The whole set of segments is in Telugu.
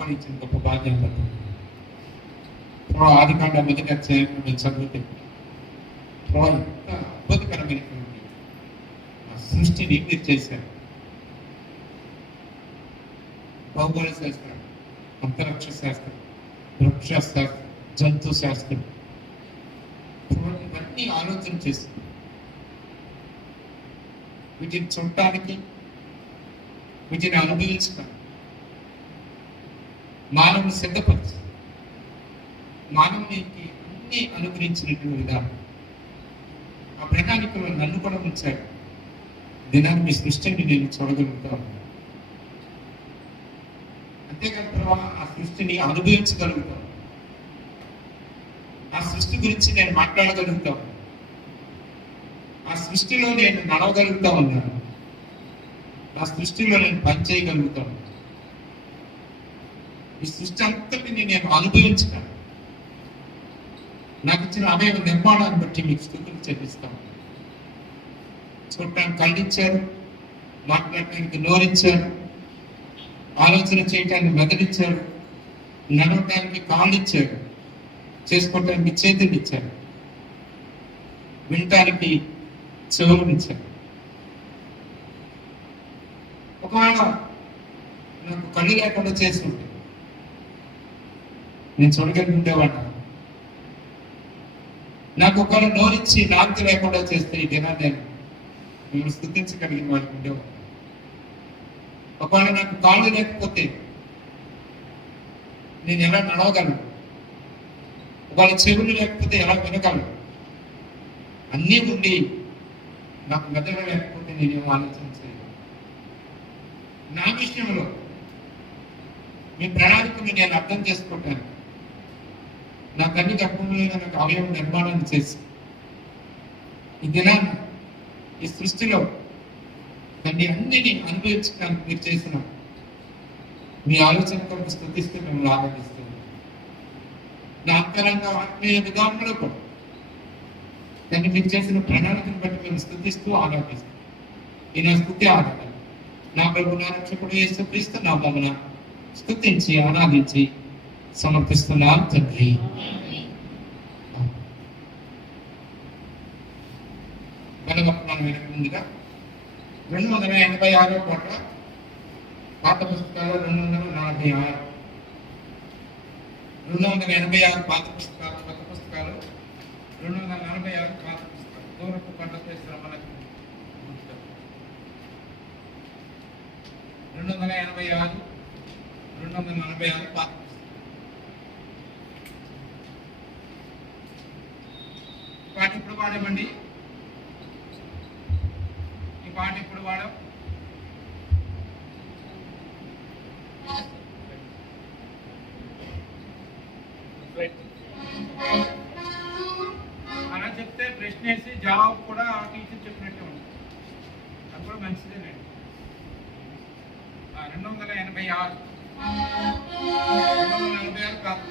ఆహ్వానించిన గొప్ప బాధ్యత. ఆదికాండ మొదటి అధ్యాయం మేము చదివితే ఎంత అద్భుతకరమైనటువంటి సృష్టిని మీరు చేశారు. భౌగోళ శాస్త్రం, అంతరిక్ష శాస్త్రం, వృక్ష శాస్త్రం, జంతు శాస్త్రం, ఇవన్నీ ఆలోచన చేస్తుంది. వీటిని చూడటానికి, వీటిని అనుభవించడానికి మానవుని సిద్ధపరిచి మానవునికి అన్ని అనుగ్రహించినటువంటి విధానం. ఆ ప్రణాళికలో నన్ను కూడా ఉంచాడు. దినాన్ని మీ సృష్టిని నేను చూడగలుగుతాను. అంతేకాదు ప్రభావ, ఆ సృష్టిని అనుభవించగలుగుతాను. ఆ సృష్టి గురించి నేను మాట్లాడగలుగుతాను. ఆ సృష్టిలో నేను నడవగలుగుతా ఉన్నాను. ఆ సృష్టిలో నేను పనిచేయగలుగుతాను. ఈ సృష్టి అంతటిని నేను అనుభవించగలను. నాకు ఇచ్చిన అవయవ నిర్మాణాన్ని బట్టి మీకు స్తుతులు చెల్లిస్తాను. చూడటానికి కళ్ళిచ్చారు, మాట్లాడటానికి నోరిచ్చారు, ఆలోచన చేయటానికి మెదడిచ్చారు, నడవటానికి కాళ్ళు ఇచ్చారు, చేసుకోవటానికి చేతులు ఇచ్చారు, వినటానికి చెవులను ఇచ్చారు. ఒకవేళ నాకు కళ్ళు లేకుండా చేసి ఉంటే నేను చూడగలిగి ఉండేవాడిని. నాకు ఒకవేళ నోరిచ్చి నాలుక లేకుండా చేస్తే ఈ దినాన్ని నేను స్తుతించగలిగిన వాళ్ళకి ఉండేవాడు. ఒకవేళ నాకు కాళ్ళు లేకపోతే నేను ఎలా నడవగలను? ఒకవేళ చెవులు లేకపోతే ఎలా వినగలను? అన్నీ ఉండి నాకు మెదడు లేకపోతే నేనేమో ఆలోచన చేయను. నా విషయంలో మీ ప్రణాళికను నేను అర్థం చేసుకుంటాను. నాకు అన్ని గర్భంలో నాకు అవయవ నిర్మాణాన్ని చేసి ఈ దినాన్ని, ఈ సృష్టిలో దాన్ని అన్నిని అనుభవించడానికి మీరు చేసిన మీ ఆలోచన కొరకు స్తుతిస్తూ మిమ్మల్ని ఆరాధిస్తున్నాను. నా అంతరంగా ఆత్మీయ విధానంలో కూడా దాన్ని మీరు చేసిన ప్రణాళికను బట్టి మేము స్తుతిస్తూ ఆరాధిస్తాం. ఈ నా స్తుతి ఆరాధన నా ప్రభు నా రక్షకుడు యేసుక్రీస్తు నామమున స్తుతించి ఆరాధించి సమర్పిస్తున్నాను తండ్రి. మనం వెనక ముందుగా 286 కోట్ల పాత పుస్తకాలు 246, 286 పాత పుస్తకాలు, కొత్త పుస్తకాలు 246 పాత పుస్తకాలు. దూరపు పంట చేసిన మనకు 286, 246 పాత పుస్తకాలు. పాట ఇప్పుడు పాడమండి. ఈ పాట ఇప్పుడు వాడాం. అలా చెప్తే ప్రశ్న వేసి జవాబు కూడా టీచర్ చెప్పినట్టే ఉంటుంది. అది కూడా మంచిదేనండి. 286 కాదు.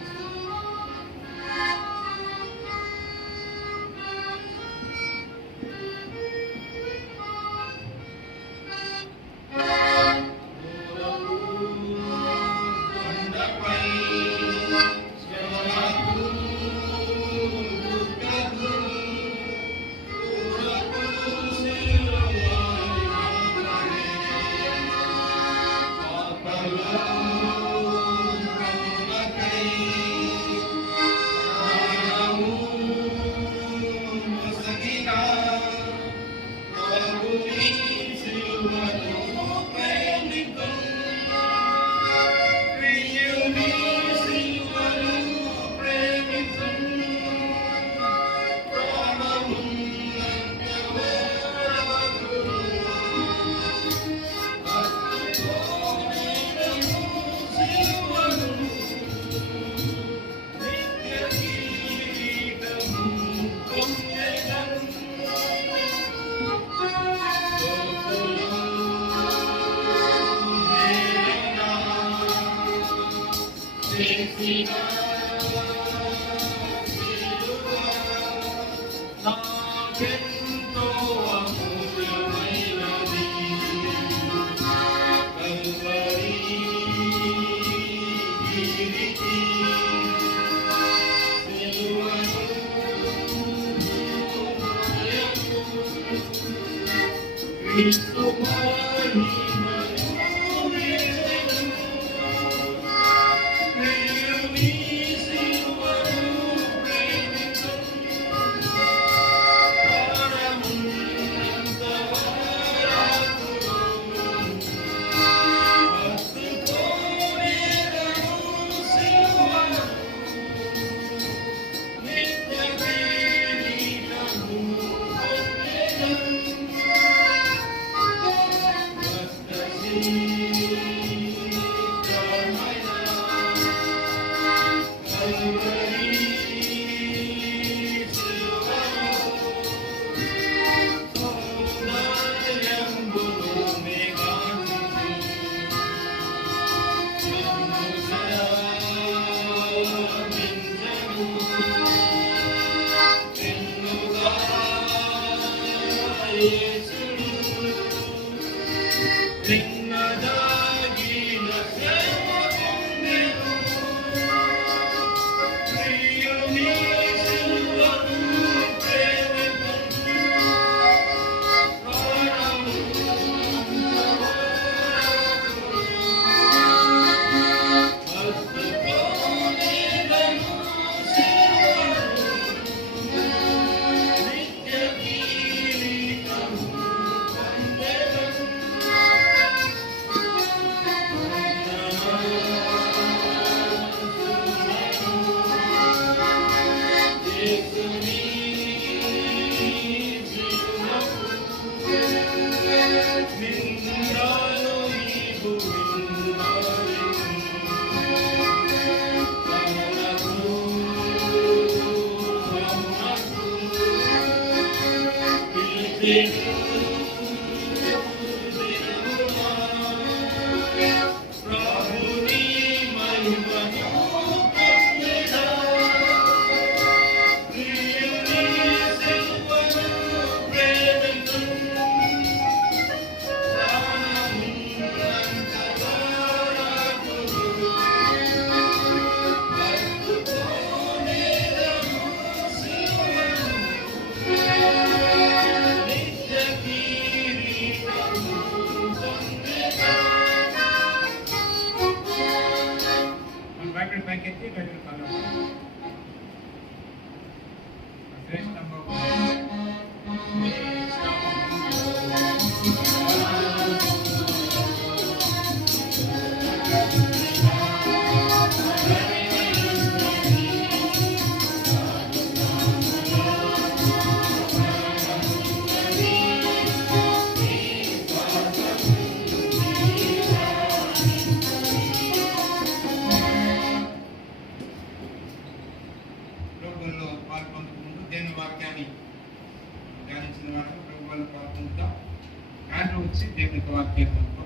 వచ్చి దేవుని వాక్యంతో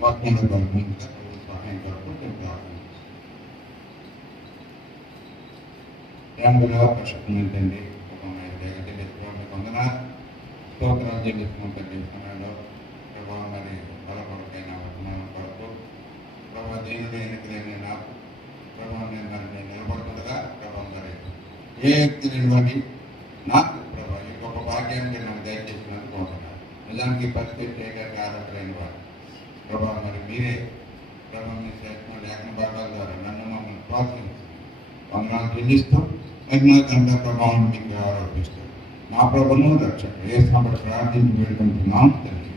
వాక్యంలో సహాయం కొరకు ఏంటండి వందన స్తోత్రాలు చెల్లిస్తున్నాం ప్రతి సమయంలో ప్రభావ మరి బలపడకైనా వర్తమానం కొరకు ప్రభావ దేవుడు ఎన్నికలేని నాకు ప్రభావం నేను నిలబడుతుండగా ప్రభావం మరి ఏ వ్యక్తి నిలబడి నాకు ప్రభావ ఈ గొప్ప భాగ్యానికి నాకు దయచేసినందుకు ఉంటున్నాను. నిజానికి పరిస్థితి చేయడానికి ఆరోగ్యమైన వారు ప్రభావం మరి మీరే ప్రభావం చేసిన లేఖన భాగాల ద్వారా నన్ను మమ్మల్ని ప్రోత్సహించి వందనాలు చెల్లిస్తూ యజ్ఞ ప్రభావం మీకు ఆరోపిస్తూ మా ప్రభును రక్షణ ఏ సంపద ప్రార్థించి వేడుకుంటున్నాం తండ్రి.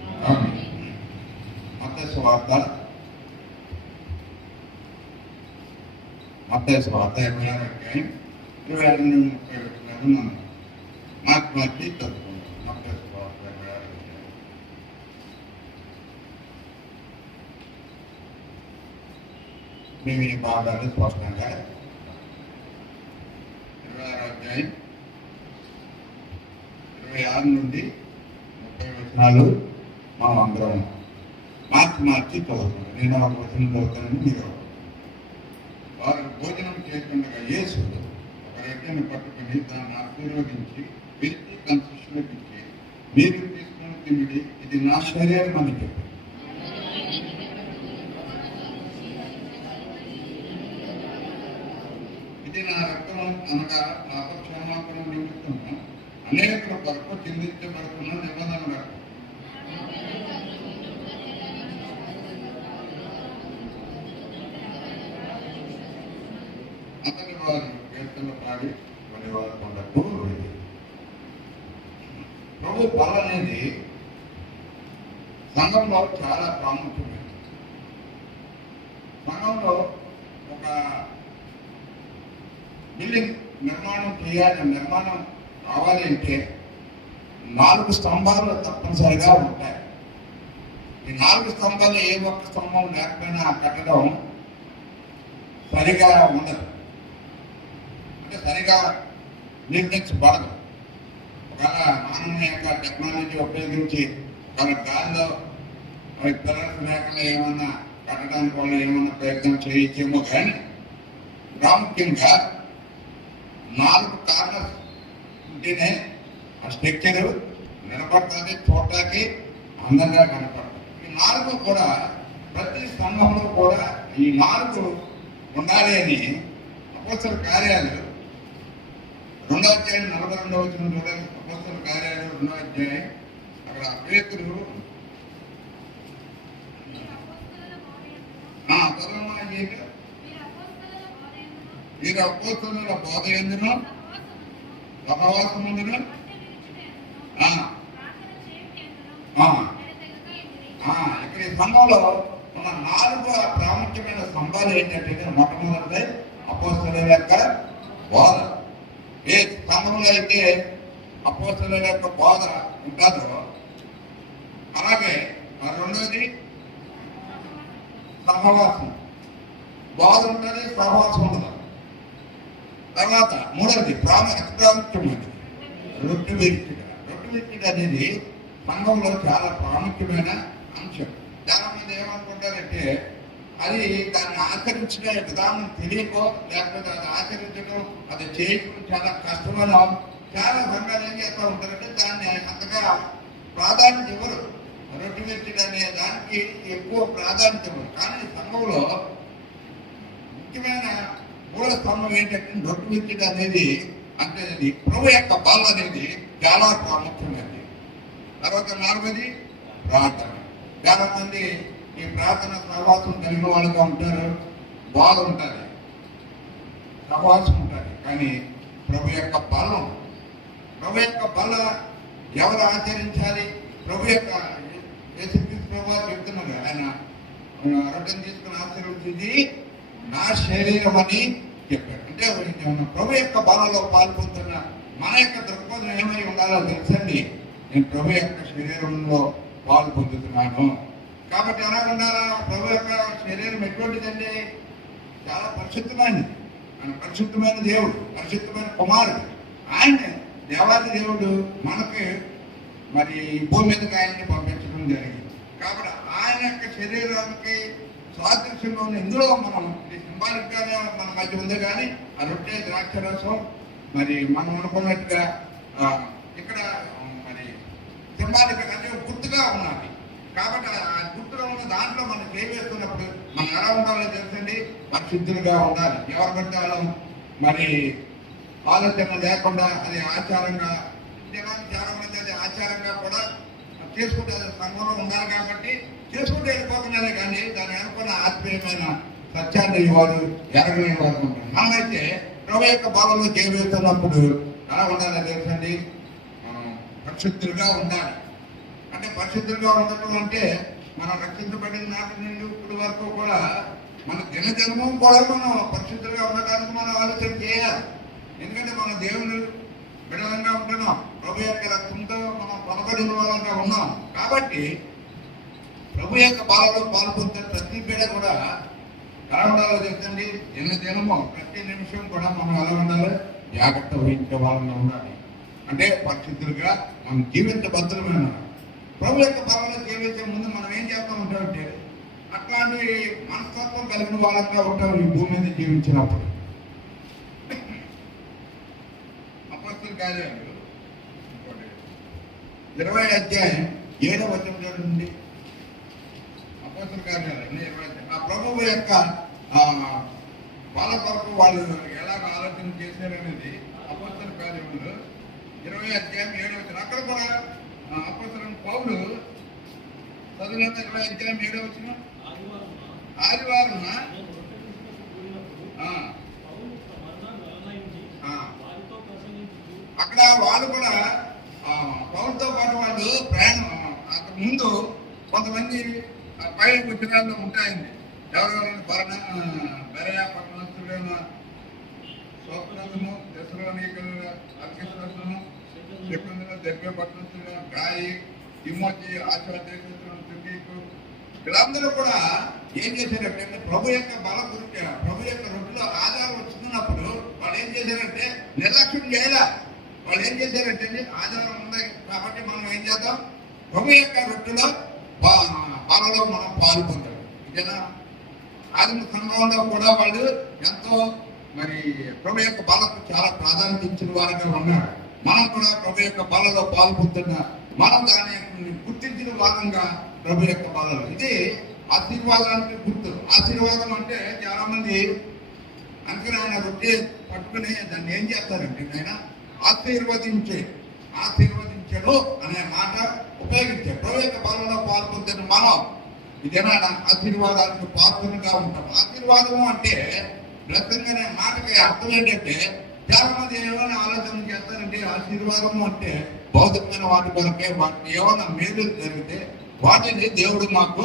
మత్తయి సువార్త 26 అధ్యాయం 26 నుండి 30 వచనాలు మనం మార్చి చదువుకుందాం. మత్తయి సువార్త 26 అధ్యాయం. మేము ఈ భాగాలు స్పష్టంగా 26 అధ్యాయం 26 నుండి 30 వచనాలు మనం అందరం మార్చి చదువుతున్నాం. నేను ఒక వచనం చదువుతానని మీరు వారు భోజనం చేయకుండా యేసు ఒక రెట్టెను పట్టుకుని దాన్ని ఆశీర్వదించి విరిచి తన శిష్యులకు ఇచ్చి, మీరు తీసుకుని తిమిడి, ఇది నా శరీరం అని చెప్పి. ఇది నా రక్తం అనగా పాప క్షమాపణ నిమిత్తం అనేకుల కొరకు చిందించబడుతున్న నిబంధన రక్తం. అతని వారు కీర్తనలు పాడి వారి కొండకు వెళ్ళి. ప్రభు బల అనేది సంఘంలో చాలా ప్రాముఖ్యమైనది. సంఘంలో ఒక బిల్డింగ్ నిర్మాణం కావాలి అంటే 4 స్తంభాలు తప్పనిసరిగా ఉంటాయి. ఈ 4 స్తంభాలు ఏ ఒక్క స్తంభం లేకపోయినా కట్టడం సరిగా ఉండదు, అంటే సరిగా నిర్మించబడదు. ఒకవేళ మానవుని యొక్క టెక్నాలజీ ఉపయోగించి వాళ్ళ గాల్లో పిల్లర్స్ లేకుండా ఏమన్నా కట్టడానికి వాళ్ళు ఏమన్నా ప్రయత్నం చేయొచ్చేమో, కానీ ప్రాముఖ్యంగా 4 కార్నర్స్ ఉంటేనే ఆ స్ట్రక్చర్ నిలబడుతుంది, చూడటానికి అందంగా కనపడుతుంది. ఈ 4 కూడా ప్రతి స్తంభంలో కూడా ఈ 4 ఉండాలి అని అపోస్తల కార్యాలు 2వ అధ్యాయం 42వ వచనం చూడండి. అపోస్తల కార్యాలు 2వ అధ్యాయం, అక్కడ పేతురు మీరు అపోస్తలుల బోధ ఎందును సహవాసముందును ఇక్కడ ఈ సంఘంలో ఉన్న 4 ప్రాముఖ్యమైన స్తంభాలు ఏంటంటే, మొట్టమొదటిది అపోస్తలుల యొక్క బోధ. ఏ సంఘంలో అయితే అపోస్తలుల యొక్క బోధ ఉంటుందో, అలాగే రెండోది సహవాసం. బోధ ఉంటుంది, సహవాసం ఉండదు. తర్వాత మూడవది ప్రాముఖ్యమైనది రొట్టె విరిచిట అనేది సంఘంలో చాలా ప్రాముఖ్యమైన అంశం. చాలా మంది ఏమనుకుంటారంటే అది దాన్ని ఆచరించే విధానం తెలియకో, లేకపోతే అది ఆచరించడం అది చేయడం చాలా కష్టమనో చాలా సంఘాలు ఏం చేస్తూ ఉంటారంటే దాన్ని అంతగా ప్రాధాన్యత ఇవ్వరు. రొట్టె విరిచిట అనే దానికి ఎక్కువ ప్రాధాన్యత ఇవ్వరు. కానీ సంఘంలో ముఖ్యమైన మూల స్తంభం ఏంటంటే రొట్టె విరిచిట అనేది, అంటే అది ప్రభు యొక్క బలం అనేది చాలా ప్రాముఖ్యమైనది. తర్వాత 4వది ప్రార్థన. చాలా మంది ఈ ప్రార్థన సహవాసం కలిగిన వాళ్ళుగా ఉంటారు, బాగుంటుంది, సహవాసం ఉంటుంది. కానీ ప్రభు యొక్క బలం ఎవరు ఆచరించాలి? ప్రభు యొక్క ప్రభు చెప్తున్నారు, ఆయన రొట్టెను తీసుకుని ఆచరించింది నా శరీరం అని చెప్పాడు. అంటే ప్రభు యొక్క బలంలో పాల్పొందుతున్న మన యొక్క దృక్పథం ఏమై ఉండాలో తెలుసండి. నేను ప్రభు యొక్క శరీరంలో పాలు పొందుతున్నాను కాబట్టి ఎలా ఉండాలా? ప్రభు యొక్క శరీరం ఎటువంటిదండి? చాలా పరిశుద్ధమైనది. ఆయన పరిశుద్ధమైన దేవుడు, పరిశుద్ధమైన కుమారుడు. ఆయన దేవాది దేవుడు మనకి మరి భూమి మీదకి ఆయన్ని పంపించడం జరిగింది. కాబట్టి ఆయన యొక్క శరీరానికి సాదృశ్యంగా ఉన్న ఇందులో మనం సింబాలిక్ గానే మన మధ్య ఉంది. కానీ ఆ రొట్టె ద్రాక్ష రసం మరి మనం అనుకున్నట్టుగా ఇక్కడ మరి సింబాలిక్ అంటే గుర్తుగా ఉన్నది. కాబట్టి ఆ గుర్తుగా ఉన్న దాంట్లో మనం చేస్తున్నప్పుడు మనం ఎలా ఉండాలో తెలుసండి, పరిశుద్ధులుగా ఉండాలి. ఎవరు పడితే మరి ఆలోచన లేకుండా అది ఆచారంగా, చాలా మంది అది ఆచారంగా కూడా చేసుకుంటే సంఘంలో ఉండాలి కాబట్టి చేసుకుంటే వెళ్ళిపోతున్నారే, కానీ దాన్ని అనుకున్న ఆత్మీయమైన సత్యాన్ని వారు ఎరగలేని వారు ఉంటారు. మనమైతే ప్రభు యొక్క బలంలో జీవిస్తున్నప్పుడు ఎలా ఉండాలో తెలుసండి, పరిశుద్ధులుగా ఉండాలి. అంటే పరిశుద్ధులుగా ఉండటం అంటే మనం రక్షించబడిన నాటి నుండి ఇప్పుడు వరకు కూడా మన దినజన్మం కూడా మనం పరిశుద్ధులుగా ఉండడానికి మనం ఆలోచన చేయాలి. ఎందుకంటే మన దేవుని బిడలంగా ఉంటున్నాం, ప్రభు యొక్క రక్తంతో మనం కొనబడిన వాళ్ళంగా ఉన్నాం. కాబట్టి ప్రభు యొక్క బాలలో పాల్పొందే ప్రతి బిడ కూడా ఎలా ఉండాలో తెలుసండి, దినము ప్రతి నిమిషం కూడా మనం ఎలా ఉండాలి, జాగ్రత్త వహించే వాళ్ళంగా ఉండాలి. అంటే పరిశుద్ధులుగా మనం జీవించబద్ధమైన ప్రభు యొక్క బలంలో జీవించే ముందు మనం ఏం చేస్తూ ఉంటామంటే అట్లాంటి మనస్తత్వం కలిగిన వాళ్ళంగా ఉంటాం ఈ భూమి మీద జీవించినప్పుడు. అపొస్తలుల కార్యాలు 20 అధ్యాయం 7వ వచనం నుండి. అపొస్తలుల కార్యాలు 20. ఆ ప్రభువు యొక్క వాళ్ళ కొరకు వాళ్ళు ఎలాగ ఆలోచన చేశారనేది అపొస్తలుల కార్యములు 20 అధ్యాయం 7వ వచనం. అక్కడ కూడా అపొస్తలుడైన పౌలు చదివిన 20 అధ్యాయం 7వ వచనం. ఆదివారం అక్కడ వాళ్ళు కూడా పౌరుతో పాటు వాళ్ళు ప్రయాణం అక్కడ ముందు కొంతమంది పై గుజరాల్లో ఉంటాయండి. ఎవరెవరైనా బెరయా పట్టణస్తుడైన సోపనము, దశలోనికలు, అర్కిస్తులను, చెప్పులను, దెబ్బ పట్టణస్తుడైన గాయి, తిమోతి, ఆచార్యకు, వీళ్ళందరూ కూడా ఏం చేశారంటే ప్రభు యొక్క బల గురించి, ప్రభు యొక్క రొట్టెలో ఆధారం వచ్చినప్పుడు వాళ్ళు ఏం చేశారంటే నిర్లక్ష్యం చేయాల. వాళ్ళు ఏం చేశారంటే ఆధారం ఉంది కాబట్టి మనం ఏం చేద్దాం, ప్రభు యొక్క రొట్టెలో బలలో మనం పాల్గొంటాం. ఇదేనా ఆదిమ సంఘంలో కూడా వాళ్ళు ఎంతో మరి ప్రభు యొక్క బలకు చాలా ప్రాధాన్యత ఇచ్చిన వారిగా ఉన్నారు. మనం కూడా ప్రభు యొక్క బలలో పాల్గొంటున్న మనం దాన్ని గుర్తించిన భాగంగా ప్రభు యొక్క బలలో ఇది ఆశీర్వాదానికి గుర్తు. ఆశీర్వాదం అంటే చాలా మంది అందుకని ఆయన రొట్టె పట్టుకుని దాన్ని ఏం చేస్తారంటే ఆయన ఆశీర్వదించడు అనే మాట ఉపయోగించారు. ప్రభు యొక్క బలలో పాల్గొంటున్న మనం ఇదేనా ఆశీర్వాదానికి పాత్రగా ఉంటాం. ఆశీర్వాదము అంటే బ్లెస్సింగ్ అనే మాటకి అర్థం ఏంటంటే చాలా మంది ఏమైనా ఆలోచన చేస్తారంటే ఆశీర్వాదము అంటే భౌతికమైన వాటి కొరకే, వాటిని ఏమైనా మేలు జరిగితే వాటిని దేవుడు మాకు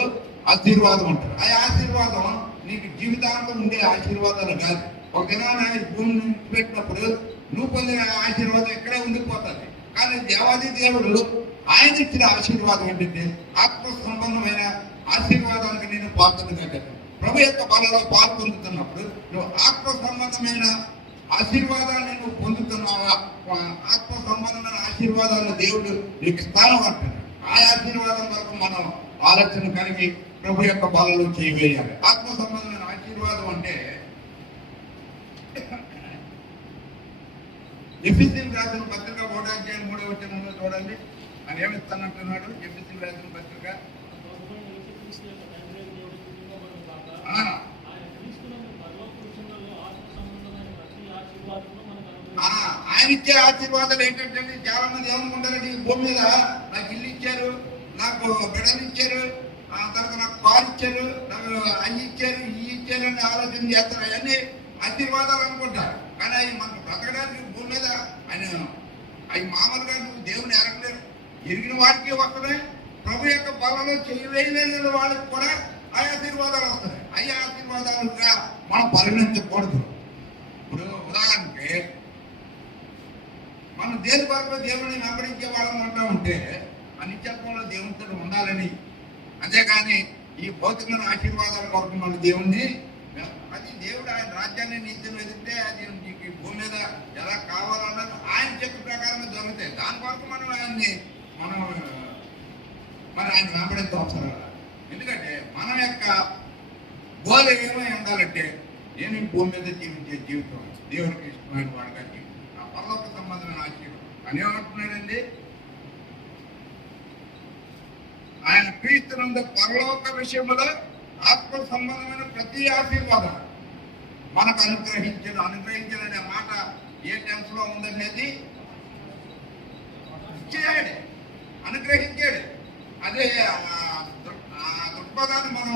ఆశీర్వాదం అంటారు. ఆ ఆశీర్వాదం నీకు జీవితాంతం ఉండే ఆశీర్వాదాలు కాదు. ఒక దినాన భూమి నుంచి పెట్టినప్పుడు నువ్వు పొందిన ఆశీర్వాదం ఎక్కడే ఉండిపోతుంది. కానీ దేవాది దేవుడు ఆయన ఇచ్చిన ఆశీర్వాదం ఏంటంటే ఆత్మ సంబంధమైన ఆశీర్వాదానికి నేను పాత్రగా కదా. ప్రభు యొక్క బలలో పాల్పొందుతున్నప్పుడు నువ్వు ఆత్మ సంబంధమైన ఆశీర్వాదాన్ని నువ్వు పొందుతున్నావా? ఆత్మ సంబంధమైన ఆశీర్వాదాలను దేవుడు నీకు స్థానం అంటాడు. ఆ ఆశీర్వాదం వరకు మనం ఆలోచన కలిగి ప్రభు యొక్క బలలో చేయవేయాలి. ఆత్మ సంబంధమైన ఆశీర్వాదం అంటే ఎఫెసీయులకు రాసిన పత్రిక 1వ అధ్యాయం 3వ వచనంలో చూడండి. ఆయన ఏమిస్తానంటున్నాడు? ఎఫెసీయులకు రాసిన పత్రిక ఆయన ఇచ్చే ఆశీర్వాదాలు ఏంటంటే చాలా మంది ఏమనుకుంటారంటే ఈ భూమి మీద నాకు ఇల్లు ఇచ్చారు, నాకు బిడ్డలు ఇచ్చారు, ఆ తర్వాత నాకు కారు ఇచ్చారు, నాకు అవి ఇచ్చారు, ఇవి ఇచ్చారు అని ఆలోచన చేస్తారు. అవన్నీ ఆశీర్వాదాలు అనుకుంటారు. కానీ అవి మనకు బ్రతకడానికి భూమి మీద ఆయన అవి మామూలుగా నువ్వు దేవుని ఎరగలేరు. ఎరిగిన వాడికి వస్తున్నాయి. ప్రభు యొక్క బలలో చేయలేని వాళ్ళకి కూడా ఆ ఆశీర్వాదాలు వస్తున్నాయి. అవి ఆశీర్వాదాలుగా మనం పరిగణించకూడదు. ఇప్పుడు ఉదాహరణకి మనం దేని వరకు దేవుని వెంబడించే వాళ్ళని అంటూ ఉంటే ఆ నిత్యత్వంలో దేవునితో ఉండాలని, అంతేకాని ఈ భౌతికమైన ఆశీర్వాదాల కొరకు మన దేవుణ్ణి అది దేవుడు ఆయన రాజ్యాన్ని నీతిని వెతికితే అది నీకు భూమి మీద ఎలా కావాలన్నది ఆయన చెప్పు ప్రకారంగా దొరుకుతాయి. దాని కొరకు మనం ఆయన్ని మరి ఆయన వెంబడించే అవసరం. ఎందుకంటే మన యొక్క గోల్ ఏమై ఉండాలంటే నేను భూమి మీద జీవించే జీవితం దేవుడికి ఇష్టమైన వాడుగా జీవితం, ఆ పరలోక సంబంధమైన ఆశీర్వాదం అని ఏమంటున్నాడండి. ఆయన క్రీస్తునందు పరలోక విషయంలో ఆత్మ సంబంధమైన ప్రతి ఆశీర్వాదం మనకు అనుగ్రహించాలనే మాట ఏ టెన్స్ లో ఉందనేది ఇచ్చేయాడు, అనుగ్రహించాడు. అదే దృక్పథాన్ని మనం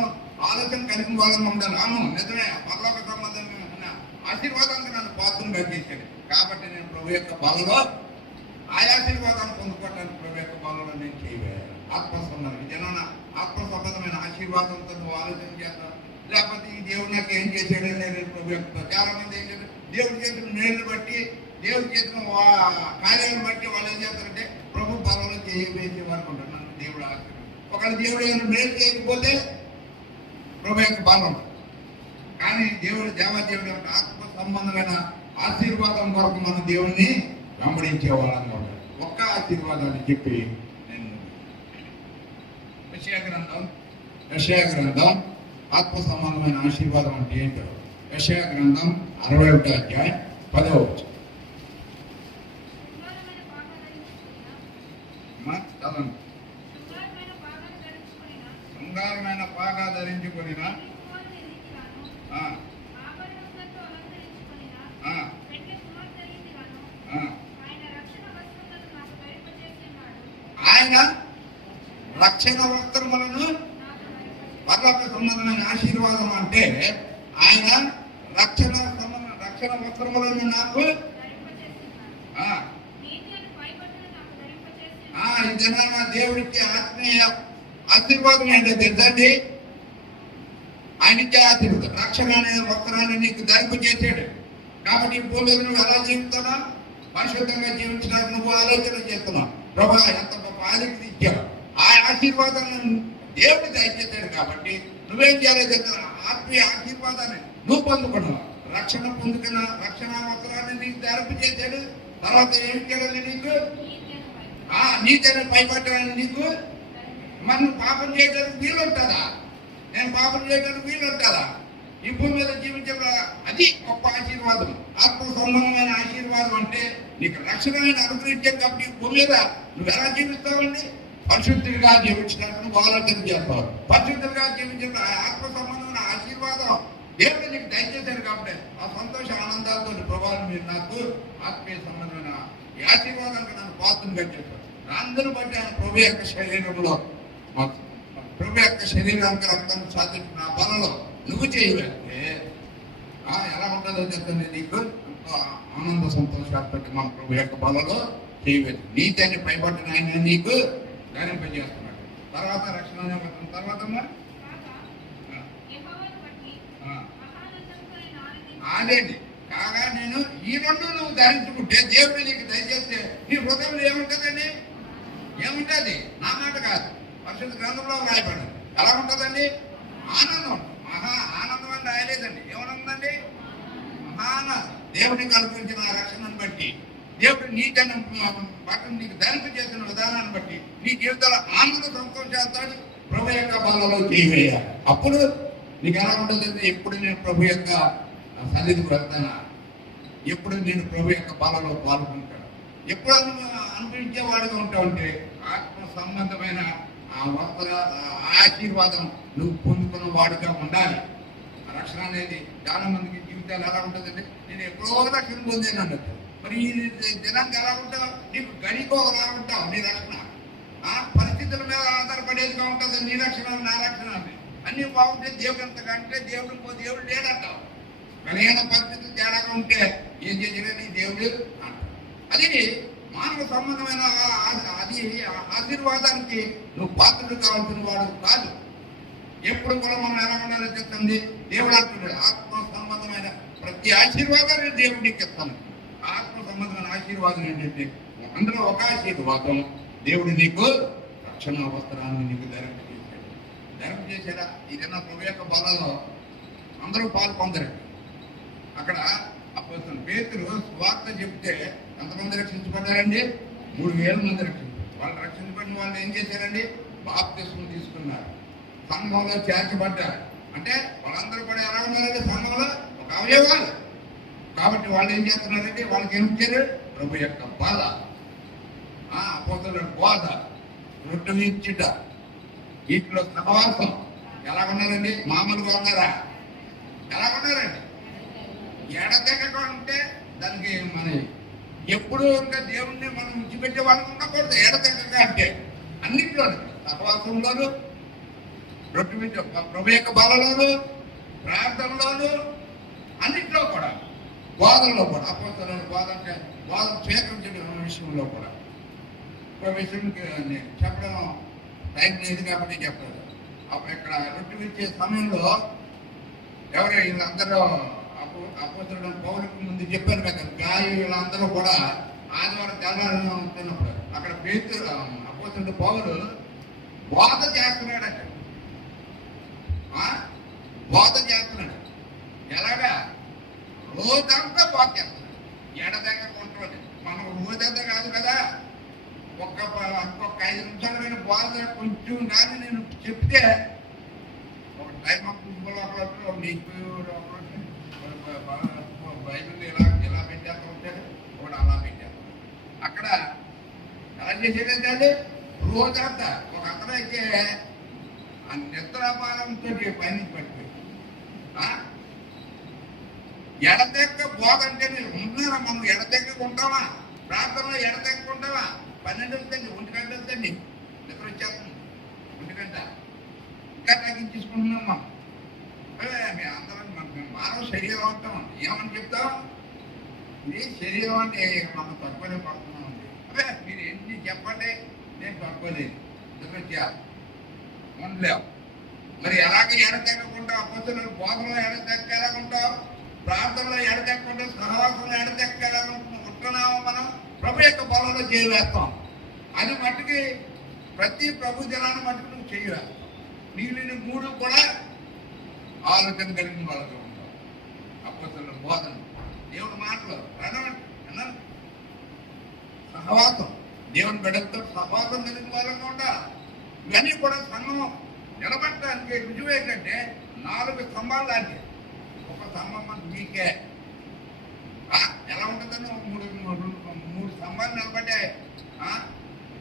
ఆలోచన కలిగిన వాళ్ళని ఉండాలి. అవును నిజమే, పరలోక సంబంధమైన ఆశీర్వాదానికి నన్ను పాత్రగా చేశాడు. కాబట్టి నేను ప్రభు యొక్క బలలో ఆ ఆశీర్వాదాన్ని పొందుకోవడానికి ప్రభు యొక్క బలలో నేను చేయలేదు. ఆత్మ సంబంధం జనాన ఆత్మ సంబంధమైన ఆశీర్వాదంతో నువ్వు ఆలోచన చేస్తావు. లేకపోతే ఈ దేవుడు నాకు ఏం చేశాడే నేను ప్రభు యొక్క చాలా మంది ఏం చేస్తారు, దేవుడి చేసిన మేలు బట్టి దేవుడి చేసిన కార్యాలను బట్టి వాళ్ళు ఏం చేస్తారంటే ప్రభు బలలో చేయవేసే వారు ఉంటారు. నన్ను దేవుడు ఆశీర్వాదం. ఒకవేళ దేవుడు ఏమైనా మేలు చేయకపోతే ప్రభు యొక్క బలం. కానీ దేవుడు దేవాదేవుడు ఆత్మ సంబంధమైన ఆశీర్వాదం కొరకు మన దేవుణ్ణి వెంబడించే వాళ్ళని ఉంటారు. ఒక్క ఆశీర్వాదాన్ని చెప్పి నేను యెషయా గ్రంథం ఆత్మ సంబంధమైన ఆశీర్వాదం అంటే ఏంటో యెషయా గ్రంథం 61వ అధ్యాయం 10వ వచనం. అమ్మా చదవండి. శృంగారమైన పాగాలు ధరించుకొనిన శృంగారమైన పాగా ధరించుకొనిన కుమారుని రీతిగాను, ఆ, ఆభరణములతో అలంకరించుకొనిన ఆ, పెండ్లి కుమార్తె రీతిగాను ఆ. ఆయన రక్షణ వస్త్రములను నాకు ధరింపజేసి ఉన్నాడు. ఆయన రక్షణ వస్త్రములను నాకు ధరింపజేసి పరలోక సంబంధమైన ఆశీర్వాదం అంటే ఆయన రక్షణ వస్త్రములను నాకు ధరింపజేసి ఉన్నాడు. ఆ, నీతి అని పైబట్టను నాకు ధరింపజేసి ఆ, ఉన్నాడు. ఈ దినాన దేవుడికి ఆత్మీయ ఆశీర్వాదం ఏంటో తెలుసండి. ఆయనకే ఆశీర్వాదం. రక్షణ అనే వస్త్రాన్ని నీకు ధరింపు చేసాడు. కాబట్టి ఈ భూమి మీద నువ్వు ఎలా జీవిస్తున్నా, పరిశుద్ధంగా జీవించడానికి నువ్వు ఆలోచన చేస్తున్నావు. ప్రభా ఎంత గొప్ప ఆధిక్యత ఇచ్చావు. ఆ ఆశీర్వాదాన్ని దేవుడు దయచేశాడు. కాబట్టి నువ్వేం చేయలేదు, ఆత్మీయ ఆశీర్వాదాన్ని నువ్వు పొందుకున్నావు. రక్షణ పొందుకున్న రక్షణ వస్త్రాన్ని నీకు ధరింపు చేశాడు. తర్వాత ఏం చేయాలి నీకు? నీతి అని పైబట్టను నీతని పైపట్టాలని నీకు మనం పాపం చేయడానికి వీలుంటుందా? నేను పాపం చేయడానికి వీలుంటుందా? ఈ భూమి మీద జీవించే అది గొప్ప ఆశీర్వాదం. ఆత్మ సంబంధమైన ఆశీర్వాదం అంటే నీకు రక్షణమైన అనుగ్రహించాను. కాబట్టి ఈ భూమి మీద నువ్వు ఎలా జీవిస్తావండి? పరిశుద్ధుడిగా జీవించడానికి నువ్వు ఆలోచన చేస్తావు. పరిశుద్ధుడిగా జీవించిన ఆత్మ సంబంధమైన ఆశీర్వాదం దేవుడు నీకు దయచేశాడు. కాబట్టి ఆ సంతోష ఆనందాలతో ప్రభావం మీరు నాకు ఆత్మీయ సంబంధమైన ఈ ఆశీర్వాదానికి నన్ను పాత్రగా చేశారు. అందరూ బట్టి ఆయన ప్రభు యొక్క శరీరంలో ప్రభు యొక్క శరీరానికి రక్తం సాధించిన నా బలలో నువ్వు చేయలేస్తే ఎలా ఉంటుందో చెప్తుంది నీకు. ఎంతో ఆనంద సంతోషాలతో మన ప్రభు యొక్క బలలో చేయలేదు. నీతిని పైబట్టిన ఆయన నీకు ధరింపజేస్తున్నాడు. తర్వాత రక్షణ తర్వాత కాగా యెహోవాను బట్టి మహానందంతో నేను ఆనందించి ఆడేది కాగా నేను ఈ రెండు నువ్వు ధరించుకుంటే దేవుడు నీకు దయచేస్తే నీ హృదయంలో ఏముంటుందండి? ఏముంటుంది? నా మాట కాదు, పరిశుద్ధ గ్రంథంలో రాయబడింది. ఎలా ఉంటుందండి? ఆనందం. మహా ఆనందం అని రాయలేదండి. ఏమనుందండి? మహానందం. దేవుడికి అనుగ్రహించిన రక్షణను బట్టి, దేవుడు నీకన్నా బట్టను నీకు ధరింప చేసిన విధానాన్ని బట్టి నీ జీవితంలో ఆనంద సంతోషాలతో ప్రభు యొక్క బలలో చేయవేయ. అప్పుడు నీకు ఎలా ఉంటుంది? ఎప్పుడు నేను ప్రభు యొక్క సన్నిధికి వెళ్తానా? ఎప్పుడు నేను ప్రభు యొక్క బలలో పాల్గొంటాను? ఎప్పుడు అనుభవించేవాడుగా ఉంటావంటే ఆత్మ సంబంధమైన ఆ వస్త్ర ఆశీర్వాదం నువ్వు పొందుకున్న వాడుగా ఉండాలి. ఆ రక్షణ అనేది చాలా మందికి జీవితాలు ఎలా ఉంటుందంటే నేను ఎప్పుడో రక్షణ పొందాను అన్నట్టు. మరి ఈ దినానికి ఎలా ఉంటావు? నీకు గడికో ఎలా ఉంటావు? నీ రక్షణ పరిస్థితుల మీద ఆధారపడేదిగా ఉంటుంది. నీ రక్షణ నా రక్షణ అని అన్ని బాగుంటే దేవుడు ఎంతకంటే దేవుడు లేడంటావు. కళ్యాణ పరిస్థితులు తేడాగా ఉంటే ఏం చేసినా నీ దేవుడు అంటావు. అది మానవ సంబంధమైన అది ఆశీర్వాదానికి నువ్వు పాత్రలు కావాల్సిన వాడు కాదు. ఎప్పుడు కూడా మనం ఎలా ఉండాలో చెప్తుంది దేవుడు అంటున్నాడు. ఆత్మ సంబంధమైన ప్రతి ఆశీర్వాదాన్ని దేవుడు నీకు ఇస్తాను. ఆత్మ సంబంధమైన ఆశీర్వాదం ఏంటంటే అందులో ఒక ఆశీర్వాదం దేవుడు నీకు రక్షణ వస్త్రాన్ని నీకు ధరింప చేశాడా? ఇదన్నా ప్రభు యొక్క బలలో అందరూ పాల్పొందరు. అక్కడ అపోస్తలుడు పేతురు సువార్త చెప్తే ఎంతమంది రక్షించబడ్డారండి? 3,000 మంది రక్షించారు. వాళ్ళు రక్షించబడిన వాళ్ళు ఏం చేశారండి? బాప్తిస్మం తీసుకున్నారు, సంఘంలో చేర్చబడ్డారు. అంటే వాళ్ళందరూ కూడా ఎలా ఉన్నారంటే సంఘంలో ఒక అవయవాలు. కాబట్టి వాళ్ళు ఏం చేస్తున్నారంటే వాళ్ళకి ఏం ఇచ్చారు? ప్రభు యొక్క బాధ, అపోస్తలుడు బోధ, రొట్టె ఇచ్చుట, వీటిలో సహవాసం. ఎలా ఉన్నారండి? మామూలుగా ఉన్నారా? ఎలా ఉన్నారండి? ఎడతెగగా ఉంటే దానికి మన ఎప్పుడు ఇంకా దేవుణ్ణి మనం విడిచిపెట్టే వాళ్ళకి ఉండకూడదు. ఎడతెగగా అంటే అన్నింటిలో సహవాసంలోను, రొట్టె ప్రభు యొక్క బలలోను, ప్రార్థనలోను, అన్నింటిలో కూడా, బోధనలో కూడా. అపోస్తలుడు బోధన స్వీకరించడం విషయంలో కూడా. ఒక విషయం నేను చెప్పడం టైం లేదు కాబట్టి చెప్పలేదు. అప్పుడు ఇక్కడ రొట్టె ఇచ్చే సమయంలో ఎవరు వీళ్ళందరూ అపోస్తలుడు పౌలుకు ముందు చెప్పాను కదా, వీళ్ళందరూ కూడా ఆదివారం తెల్లారని ఉంటున్నప్పుడు అక్కడ పేతురు అపోస్తలుడు పౌలు బోధ చేస్తున్నాడట. బోధ చేస్తున్నాడు. ఎలాగా? రోజంతా బోధ చేస్తున్నాడు. ఎడదగ్గ కొంటుంది. మనకు రోజంతా కాదు కదా, ఒక్కొక్క 5 నిమిషాలైన బోధ కొంచెం కానీ నేను చెప్తే ఒక టైం అప్పుడు నీకు బైబిల్ ఇలా పెట్టేస్తా ఉంటాడు, ఒకటి అలా పెట్టారు. అక్కడ ఎలా చేసేదంటే రోజంతా ఒక అతనైతే ఆ నిద్రాపాలంతో పైనుంచి పడిపోయి ఎడతెక్క పోదంటే నేను ఉన్నారా, మనం ఎడతెక్క ఉంటావా? ప్రాంతంలో ఎడతెక్క ఉంటావా? 12 వెళ్తండి, 1 గంట వెళ్తండి, నిద్ర వచ్చేస్తుంది 1 గంట, ఇంకా తగ్గించేసుకుంటున్నాం మనం. మీ అందరం మానవ శరీరం అంటాం, ఏమని చెప్తాం? ఇది శరీరం అంటే మనం తక్కువనే పడుతున్నాం. మీరు ఎన్ని చెప్పండి, నేను తక్కువలేదు, నిద్ర వచ్చేయాలి, ఉండలేవు. మరి ఎలాగ ఎడతెక్కకుండా అపోస్తుల బోధనలో ఎడతెక్క ఎలాగుంటావు, ప్రార్థనలో ఎడతెక్కకుండా, సహవాసంలో ఎడతెక్క ఉంటున్నామో మనం ప్రభు యొక్క బలంలో చేయవేస్తాం. అది మట్టుకి ప్రతి ప్రభు జనాన్ని మట్టుకు నువ్వు చేయవేస్తావు. మిగిలిన 3 కూడా ఆలోచన కలిగిన వాళ్ళతో ఉంటావు. అపోస్తుల బోధన, దేవుని మాటలు, సహవాసం, దేవుని బిడ్డలతో సహవాసం కలిగిన వాళ్ళగా ఉండాలి. ఇవన్నీ కూడా సంఘం నిలబడటానికి రుజువు ఏంటంటే 4 స్తంభాలు లాంటివి. ఒక స్తంభం మనకు మీకే ఎలా ఉంటుందని 3 స్తంభాలు నిలబడ్డాయి.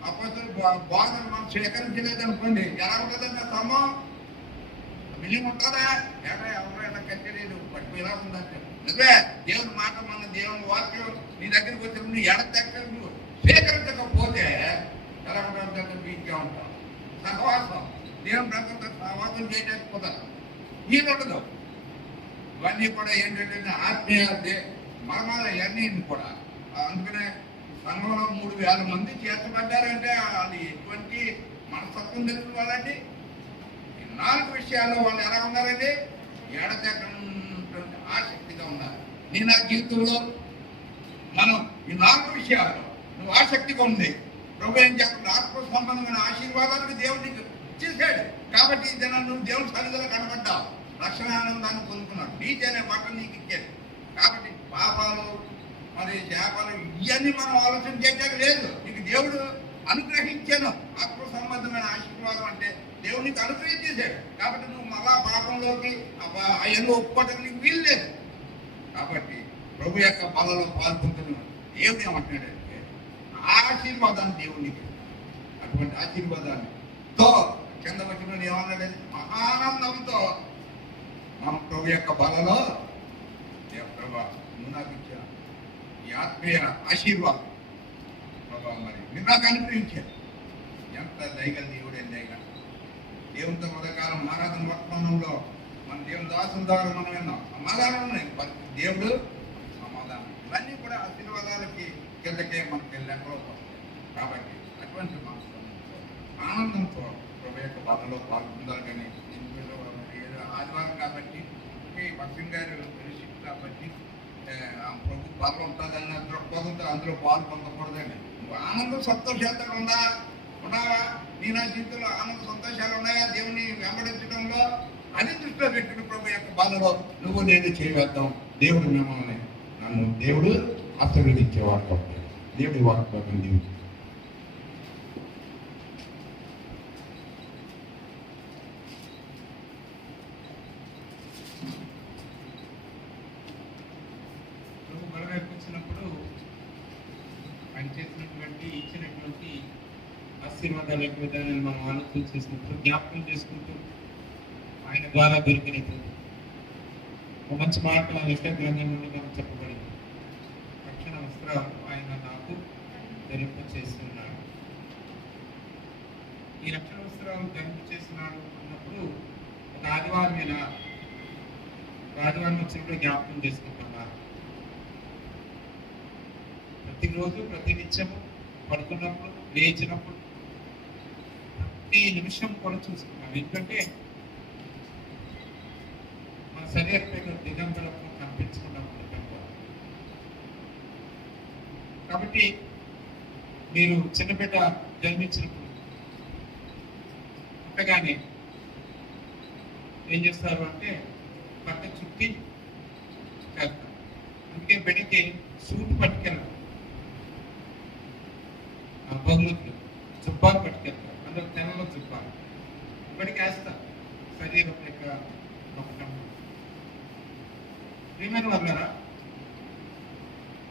అపోస్తుల బోధన మనం స్వీకరించలేదనుకోండి, ఎలా ఉంటుందండి ఆ స్తంభం? బిల్డింగ్ ఉంటుందా? ఎవరైనా కట్టలేదు, పట్టుకులా ఉందంటే నిజమే. దేవుని మాట, మన దేవుని వాక్యం నీ దగ్గరికి వచ్చి నువ్వు ఎడతెక్క స్వీకరించకపోతే ఎలా ఉంటుందంటే మీకే ఉంటాం. సహవాసం, దేవుని ప్రజలతో సహవాసం చేయలేకపోతారు, ఈ ఉండదు. ఇవన్నీ కూడా ఏంటంటే ఆత్మీయ మరణాలు ఇవన్నీ కూడా. అందుకనే సంఘంలో 3,000 మంది చేర్చబడ్డారంటే వాళ్ళు ఎటువంటి మనస్తత్వం తెలిసిన వాళ్ళండి. ఈ 4 విషయాల్లో వాళ్ళు ఎలా ఉన్నారండి? ఎడతెక్కటువంటి ఆసక్తిగా ఉన్నారు. నీ నా జీవితంలో మనం ఈ 4 విషయాల్లో నువ్వు ఆసక్తిగా ఉంది. ప్రభు ఏం చెప్పండి, ఆత్మ సంబంధమైన ఆశీర్వాదాలకు దేవుడు నీకు ఇచ్చేసాడు. కాబట్టి ఈ దినం నువ్వు దేవుని సన్నిధిలో కనబడ్డావు, రక్షణ ఆనందాన్ని పొందుకున్నాడు, నీతి అనే బట్టలు నీకు ఇచ్చాడు. కాబట్టి పాపాలు మరి శాపాలు ఇవన్నీ మనం ఆలోచన చేయటం లేదు. నీకు దేవుడు అనుగ్రహించాను ఆత్మ సంబంధమైన ఆశీర్వాదం అంటే దేవుడు నీకు అనుగ్రహించేశాడు. కాబట్టి నువ్వు మళ్ళా పాపంలోకి అవన్నీ ఒప్పుకోవడానికి నీకు వీలు లేదు. కాబట్టి ప్రభు యొక్క బలలో పాల్పొందుతున్నాడు. దేవుడు ఏమంటున్నాడంటే ఆశీర్వాదాన్ని దేవుడికి, అటువంటి ఆశీర్వాదాన్ని కింద వచ్చిన ఏమన్నాడు? మహానందంతో మనం ప్రభు యొక్క బలలో ప్రభా నువ్వు నాకు ఇచ్చాను ఈ ఆత్మీయ ఆశీర్వాదం, ప్రభా మరి మీరు నాకు అనుగ్రహించారు. ఎంత దయగల దేవుడే దయగా. దేవునితో ఉదయకాలం ఆరాధన వర్తమానంలో మన దేవుని దాసుల ద్వారా మనం విన్నాం, సమాధానం ఉన్నాయి. దేవుడు సమాధానం, ఇవన్నీ కూడా ఆశీర్వాదాలకి కిందకే మనకి లెక్కలో వస్తాయి. కాబట్టి అటువంటి మనసుతో ఆనందంతో ప్రభు యొక్క బాధలో పాల్గొందాలి. కానీ ఆదివారం కాబట్టి భక్సింగ్ గారు రిషిప్ కాబట్టి ప్రభు బాధలు ఉంటుందన్న దృక్పథంతో అందులో పాల్పొందకూడదండి. నువ్వు ఆనందం సంతోషాలతో ఉన్నావా? నీ నా జీవితంలో ఆనంద సంతోషాలు ఉన్నాయా? దేవుని వెంబడించడంలో అది దృష్టిలో పెట్టుకుని ప్రభు యొక్క బాధలో నువ్వు నేను చేయవేద్దాం. దేవుడు మిమ్మల్ని నన్ను దేవుడు ఆశీర్వదించేవాడు కాబట్టి దేవుడి వాక్యం దేవుడు. వచ్చినప్పుడు ఆయన చేసినటువంటి ఇచ్చినటువంటి ఆశీర్వాదాల యొక్క విధానాన్ని మనం ఆలోచన చేసినప్పుడు జ్ఞాపకం చేసుకుంటూ ఆయన ద్వారా దొరికినప్పుడు ఒక మంచి మాట విషయ గ్రంథం నుండి మనం చెప్పబడింది. రక్షణ వస్త్రాలు ఆయన నాకు ధరింప చేస్తున్నాడు. ఈ రక్షణ వస్త్రాలు ధరింప చేస్తున్నాడు అన్నప్పుడు ఒక ఆదివారం మీద ఆదివారం వచ్చినప్పుడు జ్ఞాపకం చేసుకుంటున్నారు. ప్రతిరోజు ప్రతి నిత్యము పడుకున్నప్పుడు లేచినప్పుడు ప్రతి నిమిషం కూడా చూసుకున్నాం. ఎందుకంటే మన శరీరం దిగంబరత్వం కనిపించుకున్నాం. కాబట్టి మీరు చిన్నబిడ్డ జన్మించినప్పుడు పుట్టగానే ఏం చేస్తారు అంటే బట్ట చుట్టి చేస్తారు. అందుకే బిడ్డకి సూట్ పట్టుకెళ్ళారు, బహుమతులు చుబ్బాలు పట్టుకెళ్తారు. అందులో తెల్లలో చుబ్బాలు ఇప్పటికి వేస్తారు శరీరం యొక్క గొప్పతనం. ప్రియమైన వాళ్ళారా,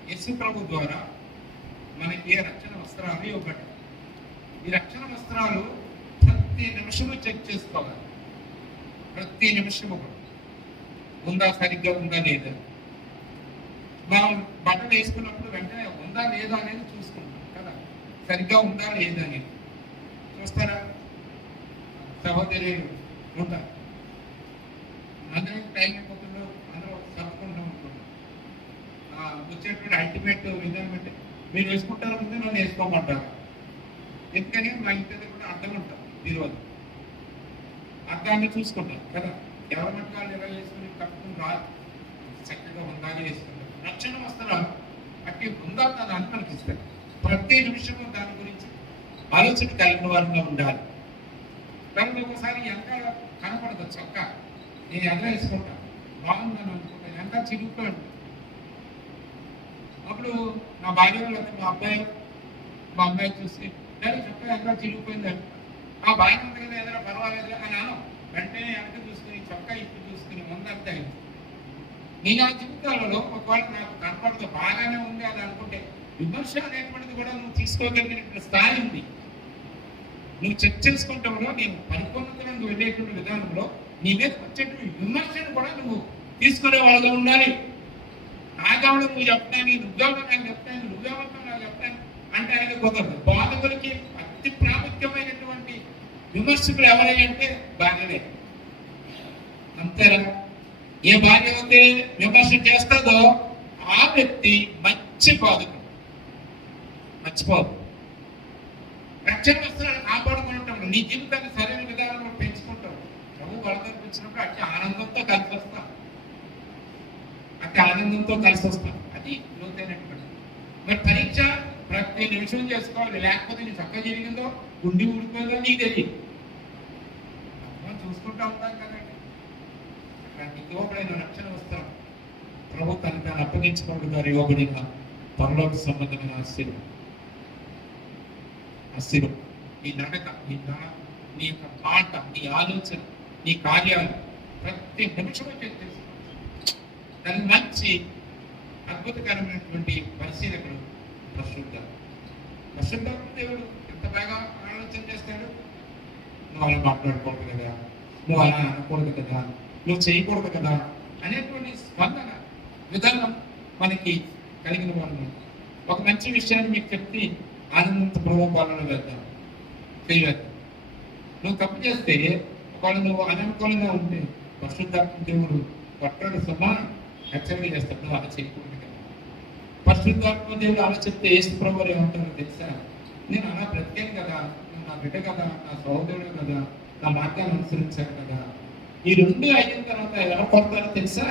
యేసు ప్రభు ద్వారా మనకి రక్షణ వస్త్రాలు ఇవ్వబడ్డాయి. ఈ రక్షణ వస్త్రాలు ప్రతి నిమిషము చెక్ చేసుకోవాలి. ప్రతి నిమిషము కూడా ఉందా, సరిగ్గా ఉందా లేదా. మనం బట్టలు వేసుకున్నప్పుడు వెంటనే ఉందా లేదా అనేది చూసుకుంటాం కదా, సరిగ్గా ఉందా లేదా అనేది చూస్తారా? సహోదరి ఉంటారు, అందరం టైం అయిపోతుందో అందరూ చదువుకుంటాం అనుకుంటాం. వచ్చేటువంటి అల్టిమేట్ విధానం అంటే మీరు వేసుకుంటారు ముందు నన్ను వేసుకోమంటారు. ఎందుకని మా ఇంటి దగ్గర కూడా అర్థం ఉంటాం ఈరోజు అర్థాన్ని చూసుకుంటాం కదా, ఎవరి మట్టాలు ఎలా వేసుకుని కట్టుకుని రాదు, చక్కగా ఉండాలి వేసుకుంటారు. రక్షణ వస్త్రాలు అట్టి ఉందా దాన్ని మనకి ఇస్తారు. ప్రతి నిమిషము దాని గురించి ఆలోచన కలిగిన వారిగా ఉండాలి. దానిలో ఒకసారి ఎంత కనపడదు చొక్క, నేను ఎలా వేసుకుంటాను బాగుందని అనుకుంటాను, ఎంత చిరుగుతాడు. అప్పుడు నా భార్య వాళ్ళకి మా అమ్మాయి చూసి డాడీ చొక్క ఎంత చిరిగిపోయిందని, ఆ బాగా ఉంది కదా ఏదైనా పర్వాలేదు అని అనం. వెంటనే వెనక చూసుకుని చొక్క ఇప్పుడు చూసుకుని ముందంతా నేను ఆ జీవితాలలో ఒకవేళ నాకు కనపడదు బాగానే ఉంది అని అనుకుంటే విమర్శ అనేటువంటిది కూడా నువ్వు తీసుకోగలిగినటువంటి స్థాయి ఉంది. నువ్వు చెక్ చేసుకుంటావులో నేను పరిపూర్ణతను వెళ్ళేటువంటి విధానంలో నీ మీద వచ్చేటువంటి విమర్శను కూడా నువ్వు తీసుకునే వాళ్ళగా ఉండాలి. నాగవడం నువ్వు చెప్తాను, నువ్వేవడం నాకు చెప్తాను, నువ్వేవడం నాకు చెప్తాను అంటే అనేది కుదరదు. బాధకులకి అతి ప్రాముఖ్యమైనటువంటి విమర్శకులు ఎవరంటే భార్యలే. అంతేరా, ఏ భార్య అయితే విమర్శ చేస్తుందో ఆ వ్యక్తి మంచి బాధకుడు, మర్చిపోదు. రక్షణ వస్త్రాలు కాపాడుకుంటాం, నీ జీవితాన్ని సరైన విధానంలో పెంచుకుంటాం. ప్రభు వరదనిపించినప్పుడు అట్టి ఆనందంతో కలిసి వస్తాం, అట్టి ఆనందంతో కలిసి వస్తాం. అది లోతైనటువంటి. మరి పరీక్ష ప్రతి నిమిషం చేసుకోవాలి, లేకపోతే నీ చక్క జరిగిందో గుండి ఊడిపోయిందో నీకు తెలియదు. చూసుకుంటా ఉంటాం కదండి. ఇవ్వబడిన రక్షణ వస్త్రం ప్రభు తను తాను అప్పగించుకోవడం ద్వారా ఇవ్వబడిన పరలోక సంబంధమైన ఆశీర్వాదం. నీ నడక, నీ యొక్క మాట, నీ ఆలోచన, నీ కార్యాలు ప్రతి నిమిషం తెలుసుకోవచ్చు. దాని మంచి అద్భుతకరమైనటువంటి పరిశీలకుడు పరిశుద్ధ దేవుడు ఎంత బాగా ఆలోచన చేస్తాడు. నువ్వు అలా మాట్లాడకూడదు కదా, నువ్వు అలా అనకూడదు కదా, నువ్వు చేయకూడదు కదా అనేటువంటి స్పందన విధానం మనకి కలిగిన వాళ్ళు. ఒక మంచి విషయాన్ని మీకు చెప్తే ఆనందంతో పూర్వపాలన వేద్దాం, చేయవేద్దాం. నువ్వు తప్పు చేస్తే ఒకవేళ నువ్వు అననుకూలంగా ఉంటే పరిశుద్ధాత్మ దేవుడు పట్టడు సమానం హెచ్చరిక చేస్తాడు, నువ్వు అలా చేయకూడదు కదా. పరిశుద్ధాత్మ దేవుడు అలా చెప్తే యేసు ప్రభువు ఏమంటారో తెలుసా? నేను అలా బ్రతికాను కదా, నువ్వు నా బిడ్డ కదా, నా సహోదరుడు కదా, నా మార్గాన్ని అనుసరించాను కదా. ఈ రెండు అయిన తర్వాత ఎవరు కొడతారో తెలుసా?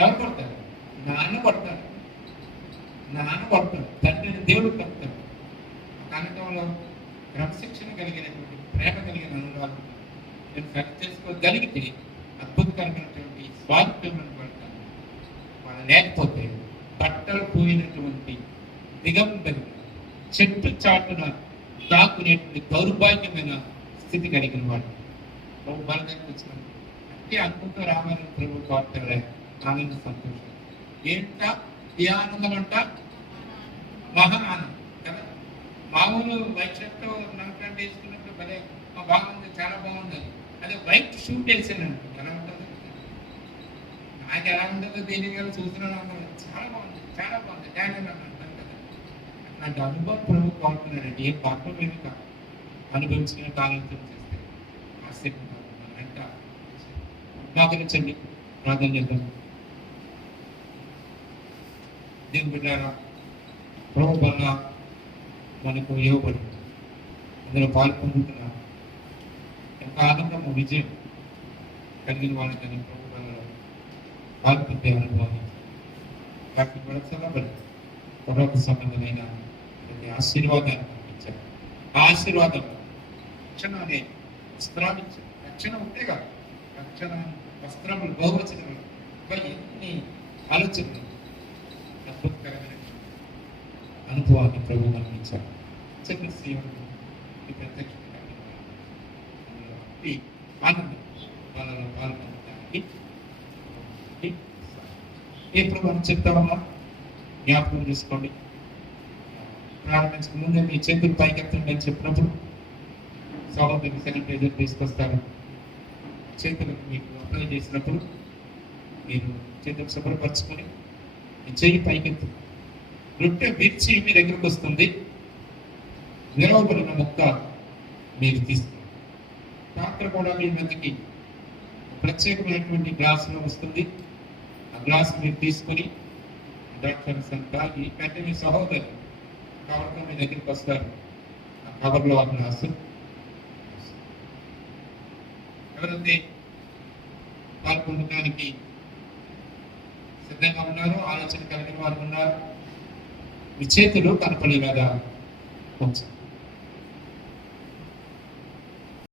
ఎవరు కొడతారు? నాన్న కొడతారు, తండ్రిని దేవుడు కొడతాడు. కనకంలో క్రమశిక్షణ కలిగినటువంటి ప్రేమ కలిగిన అనురాగం నేను సరి చేసుకోగలిగితే అద్భుతకరమైనటువంటి స్వాతంత్ర్యం పడతాను. వాళ్ళు లేకపోతే బట్టలు పోయినటువంటి దిగంబరి చెట్టు చాటున దాక్కునేటువంటి దౌర్భాగ్యమైన స్థితి కలిగిన వాడు ప్రభు బలగానికి వచ్చిన అట్టి అద్భుత రామాయణ ప్రభు కోరతాడే ఆనంద సంతోషం. ఏంట ఈ ఆనందం అంట? మహా ఆనందం కదా. మామూలు వైట్ షర్ట్ నలుపు వేసుకున్నప్పుడు భలే బాగుంది, చాలా బాగుంది. అదే వైట్ షూట్ వేసానండి, ఎలా ఉంటుంది? నాకు ఎలా ఉంటుందో దీని గారు చూస్తున్నాను అందరూ చాలా బాగుంది డాడీ అని అంటాను కదా. అట్లాంటి అనుభవం ప్రభు కోరుతున్నాడండి. ఏ పాపం ఏమి కాదు, అనుభవించిన కాలంతో చేస్తే ఆశ్చర్యం అంట. ప్రార్థించండి, ప్రార్థన చేద్దాం. దేవుని బిడ్డారా, ప్రభు వల్ల మనకు ఇవ్వబడి అందులో పాల్పొందుతున్న ఎంత ఆనందము విజయం కలిగిన వాళ్ళని ప్రభు వల్ల పాల్పొందే అనుభవాన్ని వాటిని పడచలబడి పరలోక సంబంధమైన ఆశీర్వాదాన్ని పంపించారు. ఆ ఆశీర్వాదం రక్షణ అనే వస్త్రాన్ని ఇచ్చారు. రక్షణ ఉంటే కాదు, రక్షణ వస్త్రములు బహువచనములు ఎన్ని ఆలోచనలు అద్భుతకరమైన అనుభవాన్ని ప్రభు మనకి ఇచ్చారు. చిన్న సేవలు ప్రత్యక్ష ఆనందం వాళ్ళలో పాల్గొనడానికి ఏ ప్రభు అని చెప్తామమ్మా జ్ఞాపకం చేసుకోండి. ప్రారంభించక ముందే మీ చేతులు పైకెత్తండి అని చెప్పినప్పుడు సహోదరులు శానిటైజర్ తీసుకొస్తారు. చేతులకు మీకు అప్లై చేసినప్పుడు మీరు చేతులు శుభ్రపరచుకొని మీ చెయ్యి పైకెత్తు. రొట్టె విరిచి మీ దగ్గరకు వస్తుంది. నిలవబడిన ముక్క మీరు తీసుకోండి. పాత్ర కూడా మీ మధ్యకి ప్రత్యేకమైనటువంటి గ్లాసులో వస్తుంది. ఆ గ్లాసు మీరు తీసుకొని ద్రాక్షరసం తాగి వెంటనే మీ సహోదరు కవర్తో మీ దగ్గరికి వస్తారు. ఆ కవర్లో ఆ గ్లాసు ఎవరైతే పాల్గొనడానికి సిద్ధంగా ఉన్నారో, ఆలోచన కలిగిన వారు ఉన్నారు, మీ చేతులు కనపడేలాగా ఉంచండి.